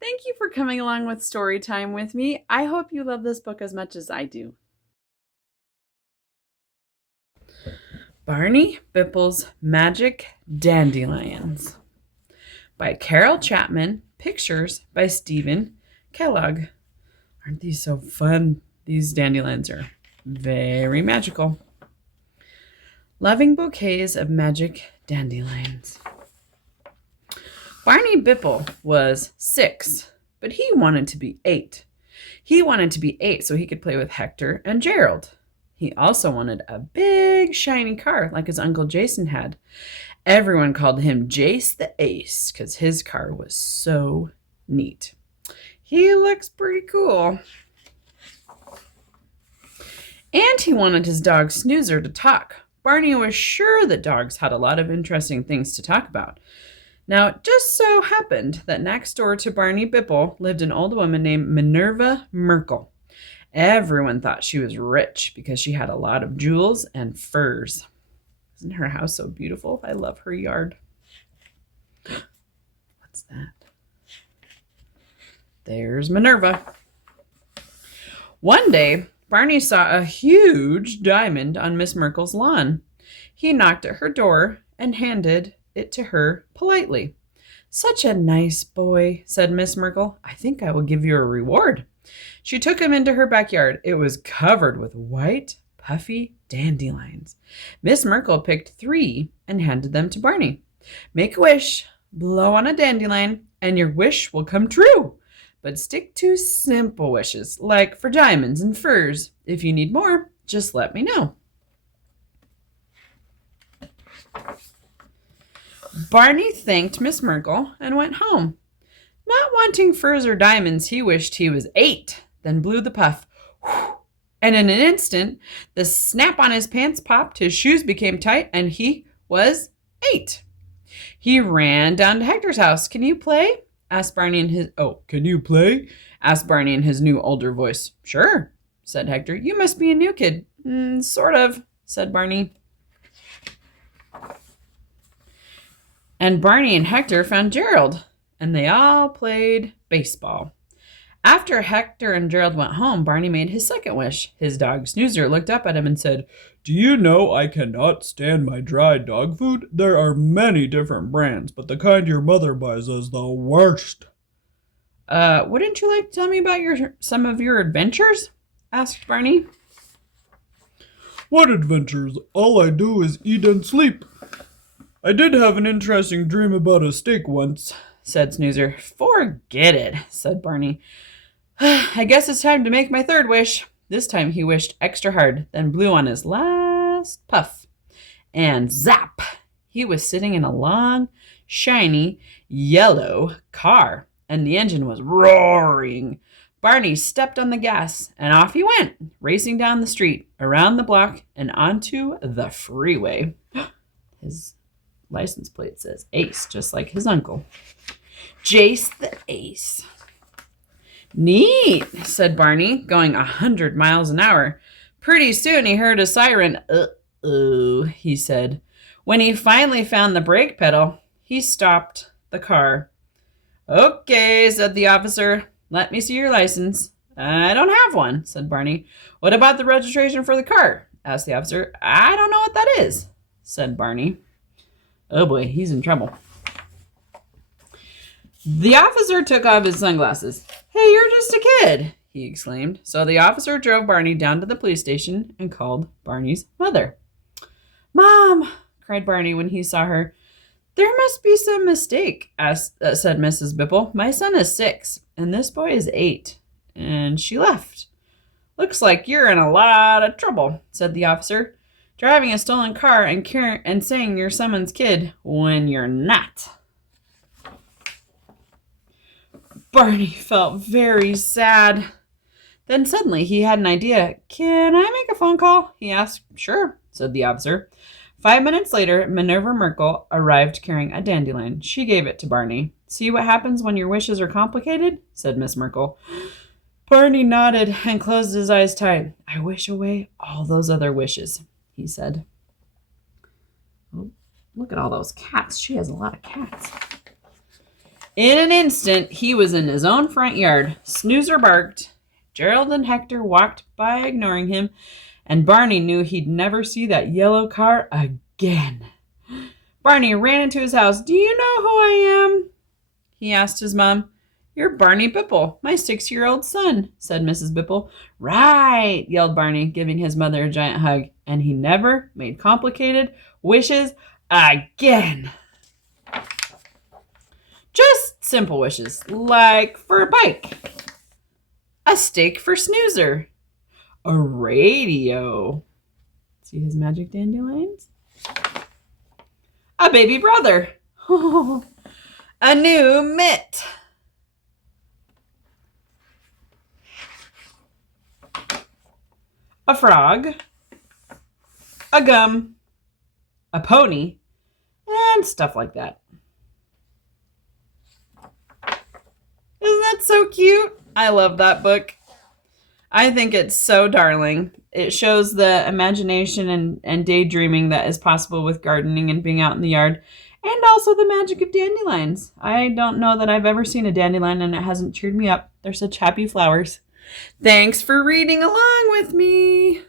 Thank you for coming along with story time with me. I hope you love this book as much as I do. Barney Bipple's Magic Dandelions by Carol Chapman. Pictures by Stephen Kellogg. Aren't these so fun? These dandelions are very magical. Loving bouquets of magic dandelions. Barney Bipple was 6, but he wanted to be 8. He wanted to be 8 so he could play with Hector and Gerald. He also wanted a big shiny car like his Uncle Jason had. Everyone called him Jace the Ace because his car was so neat. He looks pretty cool. And he wanted his dog Snoozer to talk. Barney was sure that dogs had a lot of interesting things to talk about. Now, it just so happened that next door to Barney Bipple lived an old woman named Minerva Merkel. Everyone thought she was rich because she had a lot of jewels and furs. Isn't her house so beautiful? I love her yard. What's that? There's Minerva. One day, Barney saw a huge diamond on Miss Merkel's lawn. He knocked at her door and handed it to her politely. "Such a nice boy," said Miss Merkel. "I think I will give you a reward." She took him into her backyard. It was covered with white, puffy dandelions. Miss Merkel picked 3 and handed them to Barney. "Make a wish, blow on a dandelion, and your wish will come true. But stick to simple wishes, like for diamonds and furs. If you need more, just let me know." Barney thanked Miss Merkel and went home. Not wanting furs or diamonds, he wished he was 8, then blew the puff. And in an instant, the snap on his pants popped, his shoes became tight, and he was 8. He ran down to Hector's house. "Can you play?" asked Barney in his... "Can you play?" asked Barney in his new older voice. "Sure," said Hector. "You must be a new kid." Sort of," said Barney. And Barney and Hector found Gerald, and they all played baseball. After Hector and Gerald went home, Barney made his second wish. His dog Snoozer looked up at him and said, "Do you know I cannot stand my dry dog food? There are many different brands, but the kind your mother buys is the worst." Wouldn't you like to tell me about some of your adventures?" asked Barney. "What adventures? All I do is eat and sleep. I did have an interesting dream about a steak once," said Snoozer. "Forget it," said Barney. "I guess it's time to make my third wish." This time he wished extra hard, then blew on his last puff. And zap! He was sitting in a long, shiny, yellow car, and the engine was roaring. Barney stepped on the gas, and off he went, racing down the street, around the block, and onto the freeway. His license plate says Ace, just like his uncle. Jace the Ace. "Neat," said Barney, going 100 miles an hour. Pretty soon he heard a siren. "Uh-oh," he said. When he finally found the brake pedal, he stopped the car. "Okay," said the officer. "Let me see your license." "I don't have one," said Barney. "What about the registration for the car?" asked the officer. "I don't know what that is," said Barney. Oh boy, he's in trouble. The officer took off his sunglasses. "Hey, you're just a kid," he exclaimed. So the officer drove Barney down to the police station and called Barney's mother. "Mom," cried Barney when he saw her. "There must be some mistake," said Mrs. Bipple. "My son is 6, and this boy is 8. And she left. "Looks like you're in a lot of trouble," said the officer. "Driving a stolen car and saying you're someone's kid when you're not." Barney felt very sad. Then suddenly he had an idea. "Can I make a phone call?" he asked. "Sure," said the officer. 5 minutes later, Minerva Merkel arrived carrying a dandelion. She gave it to Barney. "See what happens when your wishes are complicated?" said Miss Merkel. Barney nodded and closed his eyes tight. "I wish away all those other wishes," he said. Oh, look at all those cats. She has a lot of cats. In an instant, he was in his own front yard. Snoozer barked. Gerald and Hector walked by, ignoring him, and Barney knew he'd never see that yellow car again. Barney ran into his house. "Do you know who I am?" he asked his mom. "You're Barney Bipple, my 6-year-old son," said Mrs. Bipple. "Right," yelled Barney, giving his mother a giant hug, and he never made complicated wishes again. Just simple wishes, like for a bike, a steak for Snoozer, a radio. See his magic dandelions? A baby brother. A new mitt. A frog. A gum. A pony. And stuff like that. Isn't that so cute? I love that book. I think it's so darling. It shows the imagination and daydreaming that is possible with gardening and being out in the yard, and also the magic of dandelions. I don't know that I've ever seen a dandelion and it hasn't cheered me up. They're such happy flowers. Thanks for reading along with me.